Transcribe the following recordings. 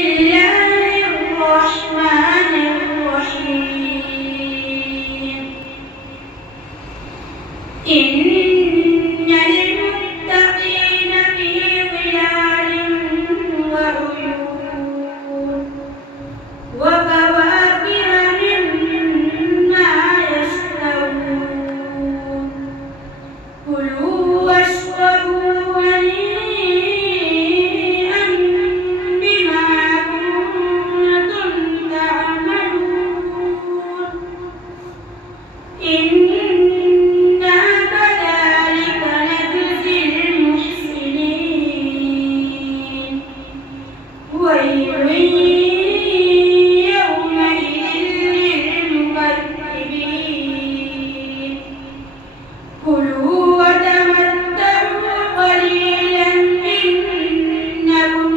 الله الرحمن الرحيم إن المتقين في ظلال وعيون وفواكه مما يشتهون كلوا واشربوا هنيئا بما كنتم تعملون إنا كذلك نجزي المحسنين ويل يومئذ للمكذبين كلوا وتمتعوا قليلا إنكم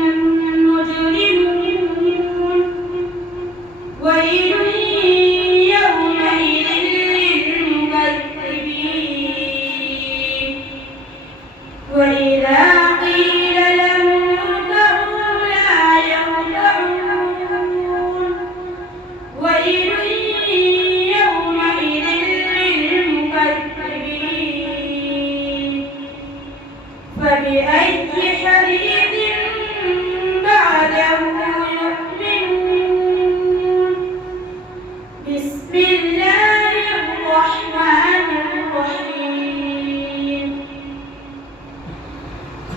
مجرمون ويل يومئذ للمكذبين وإذا قيل لهم اركعوا لا يركعون ويل يومئذ للمكذبين فبأي حديث بعده يؤمنون بسم الله الرحمن الرحيم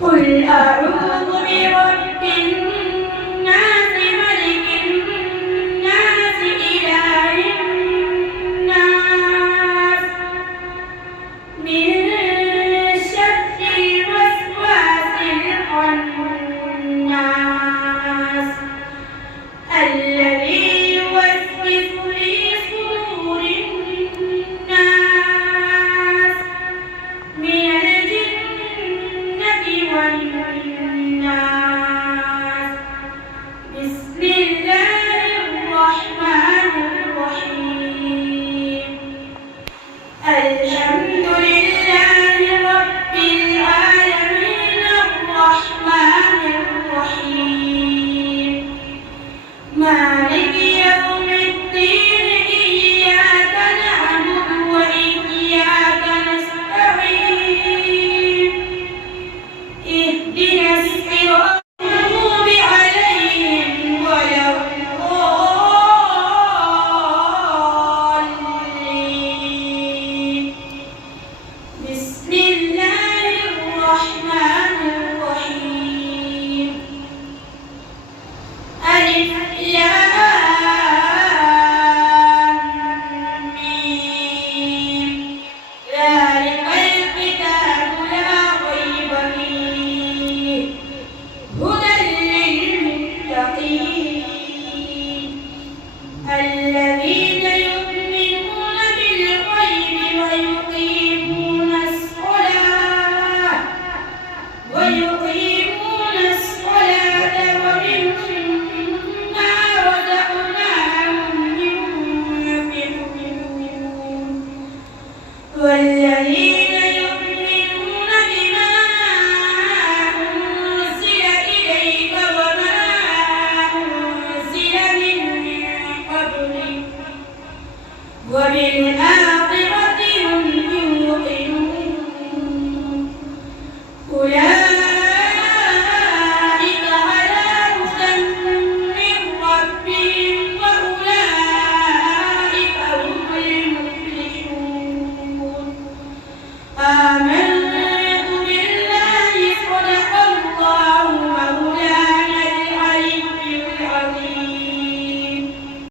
قل أعوذ برب الناس ملك الناس إله الناس من شر الوسواس الخناس الذي يوسوس في صدور الناس من الجنة والناس بسم الله الرحمن الرحيم الحمد لله رب العالمين الرحمن الرحيم مالك يوم الدين إياك نعبد وإياك نستعين اهدنا الصراط المغضوب عليهم ولا الضالين بسم الله الرحمن الرحيم ألف لام ميم ذلك الكتاب لا ريب فيه هدى للمتقين الذين يؤمنون بالغيب ويقيمون الصلاة ومما رزقناهم ينفقون والذين يؤمنون بما أنزل إليك وما أنزل من قبلك وبالآخرة هم يوقنون أولئك على هدى من ربهم وأولئك هم المفلحون آمنوا